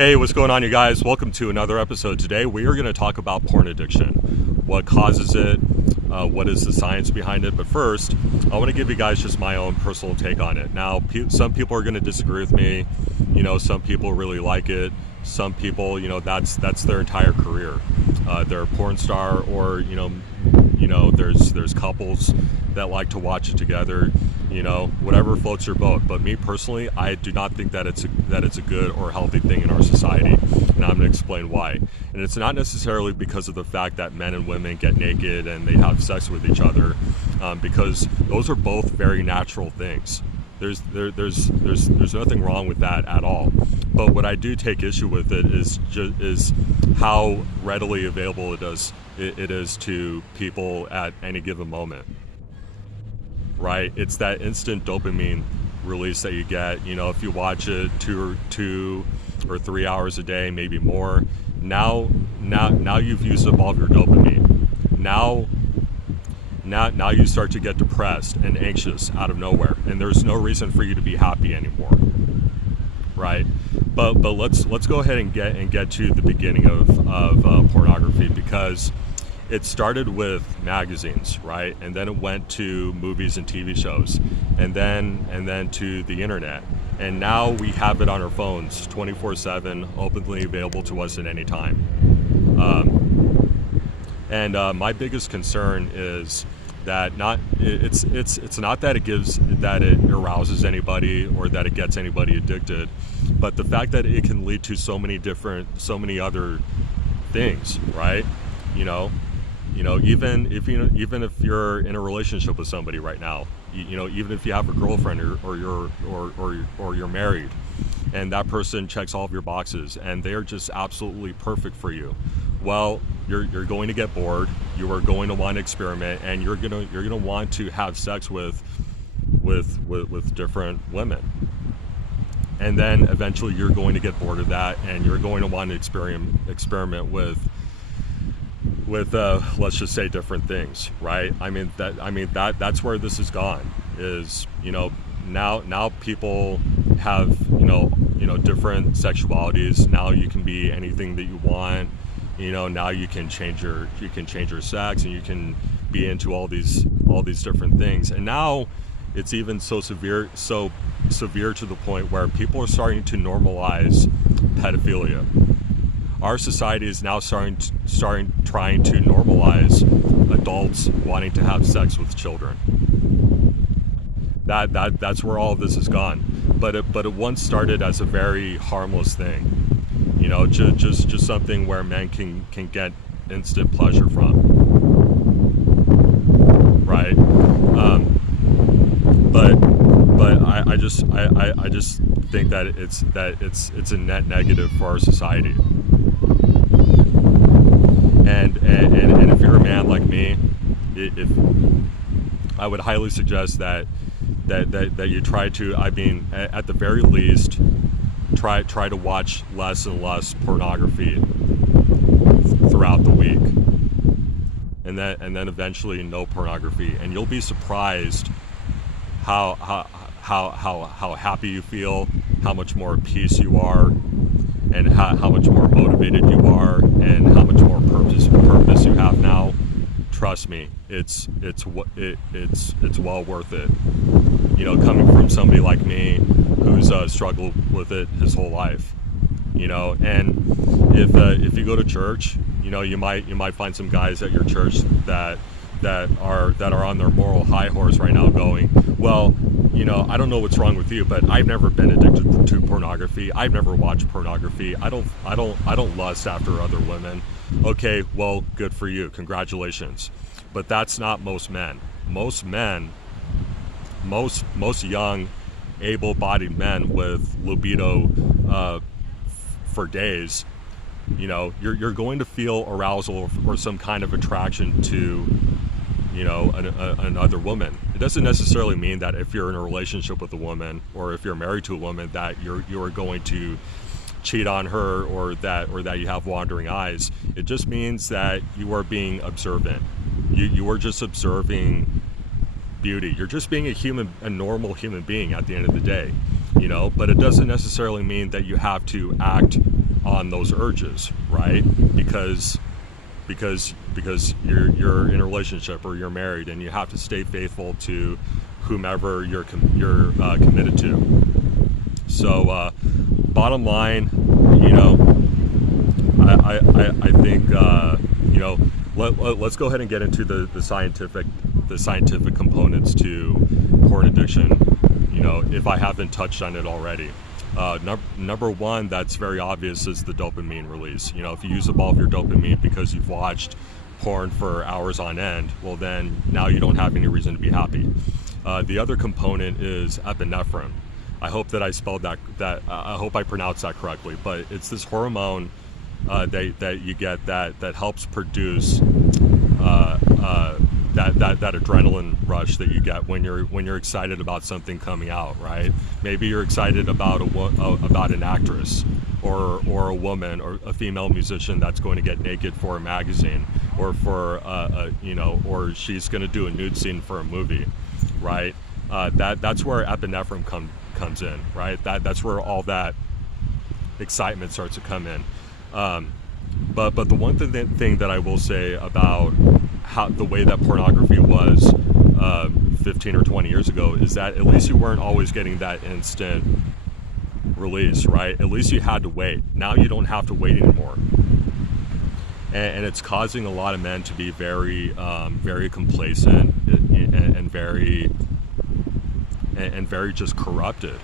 Hey, what's going on, you guys? Welcome to another episode. Today, we are going to talk about porn addiction, what causes it, what is the science behind it. But first, I want to give you guys just my own personal take on it. Now, some people are going to disagree with me. You know, some people really like it. Some people, that's their entire career. They're a porn star, or there's couples that like to watch it together. Whatever floats your boat. But me personally, I do not think that it's a good or healthy thing in our society, and I'm going to explain why. And it's not necessarily because of the fact that men and women get naked and they have sex with each other, because those are both very natural things. There's nothing wrong with that at all. But what I do take issue with it is how readily available it is to people at any given moment. Right? It's that instant dopamine release that you get. If you watch it 2 or 3 hours a day, maybe more. Now you've used up all of your dopamine. Now you start to get depressed and anxious out of nowhere, and there's no reason for you to be happy anymore. Right? But let's go ahead and get to the beginning of pornography, because it started with magazines, right? And then it went to movies and TV shows, and then to the internet. And now we have it on our phones 24/7, openly available to us at any time. My biggest concern is that it's not that it arouses anybody or that it gets anybody addicted, but the fact that it can lead to so many other things, right? Even if you're in a relationship with somebody right now, even if you have a girlfriend or you're married, and that person checks all of your boxes and they're just absolutely perfect for you, well, you're going to get bored. You are going to want to experiment, and you're gonna want to have sex with different women. And then eventually you're going to get bored of that, and you're going to want to experiment with let's just say different things, right? That's where this has gone. Is now people have different sexualities. Now you can be anything that you want. Now you can change your sex, and you can be into all these different things. And now it's even so severe to the point where people are starting to normalize pedophilia. Our society is now trying to normalize adults wanting to have sex with children. That's where all of this has gone. But it once started as a very harmless thing. Just something where men can get instant pleasure from. Right? But I just think that it's a net negative for our society. And if you're a man like me, if I would highly suggest that you try to, at the very least, try to watch less and less pornography throughout the week, and then eventually no pornography, and you'll be surprised how happy you feel, how much more at peace you are, and how much more motivated you are, and how much more purpose you have now. Trust me, it's well worth it. Coming from somebody like me who's struggled with it his whole life. And if you go to church, you might find some guys at your church that are on their moral high horse right now, going, well, I don't know what's wrong with you, but I've never been addicted to pornography. I've never watched pornography. I don't lust after other women. Okay, well, good for you. Congratulations. But that's not most men. Most young, able-bodied men with libido for days, you're going to feel arousal or some kind of attraction to another woman. It doesn't necessarily mean that if you're in a relationship with a woman, or if you're married to a woman, that you're going to cheat on her, or that you have wandering eyes. It just means that you are being observant. You are just observing beauty. You're just being a normal human being at the end of the day, But it doesn't necessarily mean that you have to act on those urges, right? Because you're in a relationship or you're married, and you have to stay faithful to whomever you're committed to. So bottom line, I think let's go ahead and get into the scientific components to porn addiction, if I haven't touched on it already. Number one, that's very obvious, is the dopamine release. If you use up all of your dopamine because you've watched porn for hours on end, well, then now you don't have any reason to be happy. The other component is epinephrine. I hope that I spelled that I hope I pronounced that correctly, but it's this hormone that you get that helps produce that adrenaline rush that you get when you're excited about something coming out, right? Maybe you're excited about an actress or a woman or a female musician that's going to get naked for a magazine, or for or she's going to do a nude scene for a movie, right? That's where epinephrine comes in, right? That's where all that excitement starts to come in. But the one thing that I will say about the way that pornography was 15 or 20 years ago is that at least you weren't always getting that instant release, right? At least you had to wait. Now you don't have to wait anymore, and it's causing a lot of men to be very complacent and very just corrupted.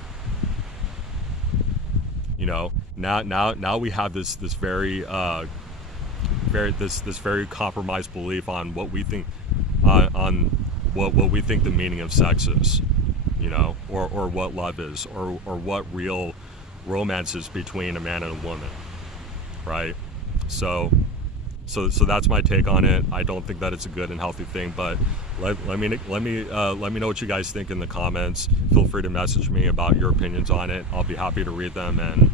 Now we have this very compromised belief on what we think on what we think the meaning of sex is, or what love is, or what real romance is between a man and a woman, right? So that's my take on it. I don't think that it's a good and healthy thing, but let me know what you guys think in the comments. Feel free to message me about your opinions on it. I'll be happy to read them and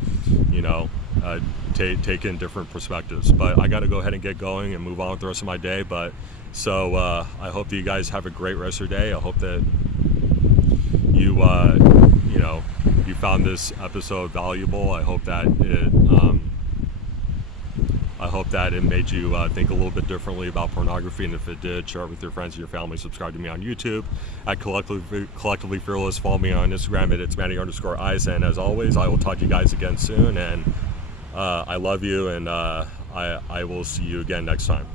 take in different perspectives. But I got to go ahead and get going and move on with the rest of my day. But so I hope that you guys have a great rest of your day. I hope that you you found this episode valuable. I hope that it made you think a little bit differently about pornography, and if it did, share it with your friends and your family. Subscribe to me on YouTube at Collectively Fearless. Follow me on Instagram at itsmanny_ice. And as always, I will talk to you guys again soon. And I love you, and I will see you again next time.